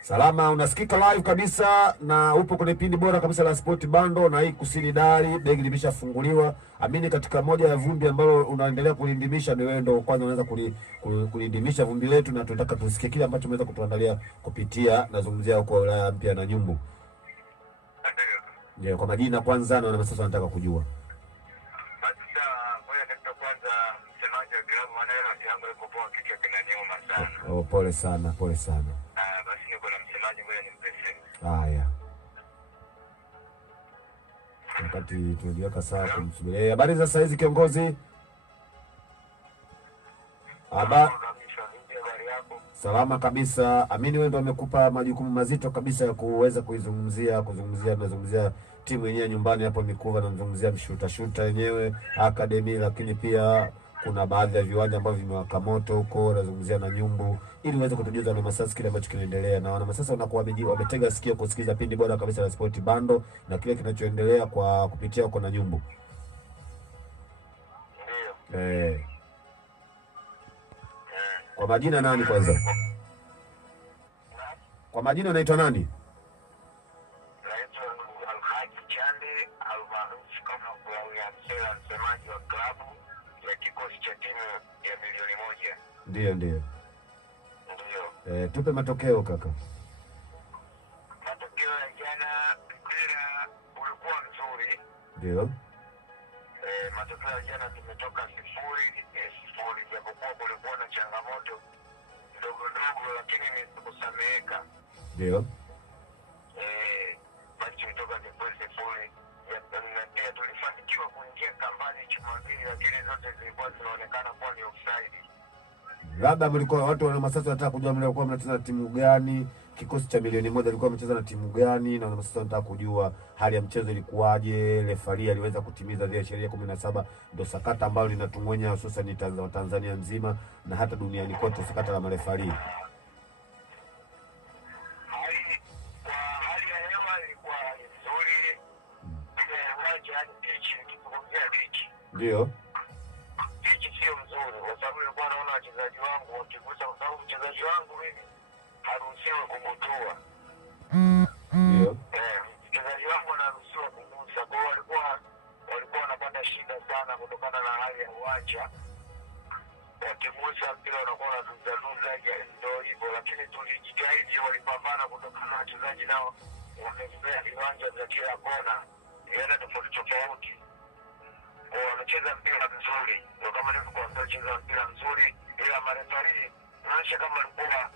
Salama, unasikika live kabisa na upo kwenye pindi bora kabisa la Sport Bando, na hii Kusini Dari begi limeshafunguliwa. Amini katika moja ya vumbi ambalo unaendelea kulindimisha, ni wewe ndio kwanza unaweza kulindimisha vumbi letu, na tunataka tusikie kile ambacho umeweza kutuandalia kupitia, nazungumzia huko wilaya mpya na Nyumbu. Kwa majina kwanza na sasa nataka kujua. Pole sana, pole sana. Basi niko na msemaji mmoja ni mpese. Haya. Wakati tunajiweka sawa kumsubiria. Habari za saa hizi kiongozi? Salama kabisa. Amini wewe ndio amekupa majukumu mazito kabisa ya kuweza kuzungumzia timu yenyewe nyumbani hapo Mikuva, na mzungumzia mshuta yenyewe academy, lakini pia kuna baadhi ya viwanja ambavyo vimewaka moto huko, nazungumzia na Nyumbu, ili uweze kutujuza na Masasi kile ambacho kinaendelea. Na wana Masasi wanakuwa wametega sikio kusikiliza pindi bora kabisa la Sport Bando na kile kinachoendelea kwa kupitia huko na Nyumbu. Ndio. Kwa majina nani kwanza? Kwa majina unaitwa nani? Naitwa Alhaji Chande almaarufu kama Kulauya Msela, msemaji wa klabu ya kikosi cha timu ya milioni 1. Ndio. Tupe matokeo kaka. Matokeo ya jana mpira ulikuwa mzuri. Ndio. Matokeo ya jana tumetoka 0-0, japokuwa kulikuwa na changamoto ndogo, lakini ni kusameheka. Ndio. Basi tumetoka 0-0. Na pia tulifanikiwa kuingia kambani Jumapili, lakini zote zilikuwa zinaonekana kuwa ni offside. Labda mlikuwa watu wana Masasi wanataka kujua mlikuwa mnacheza na timu gani, kikosi cha milioni 1 alikuwa amecheza na timu gani, na wana Masasi wanataka kujua hali ya mchezo ilikuwaje, refari aliweza kutimiza zile sheria 17, ndio sakata ambalo linatungwenya hususan Tanzania nzima na hata duniani kote, sakata la marefari. Hali ya hewa ilikuwa nzuri. Ndio. Pichi sio mzuri kwa sababu nilikuwa naona wachezaji wangu wakigusa, kwa sababu mchezaji wangu mimi haruhusiwi kubutua. Ndio. Mchezaji wangu anaruhusiwa kugusa, kwa hiyo walikuwa wanapata shida sana kutokana na hali ya uwanja. Wakigusa mpira unakuwa unaduza, ndio hivyo, lakini tulijitahidi, walipambana kutokana na wachezaji nao wamezoea viwanja vya kila kona, viwanja tofauti. Wanacheza mpira mzuri, ndio kama nilivyokuambia, wanacheza mpira mzuri, ila marefari naonyesha kama walikuwa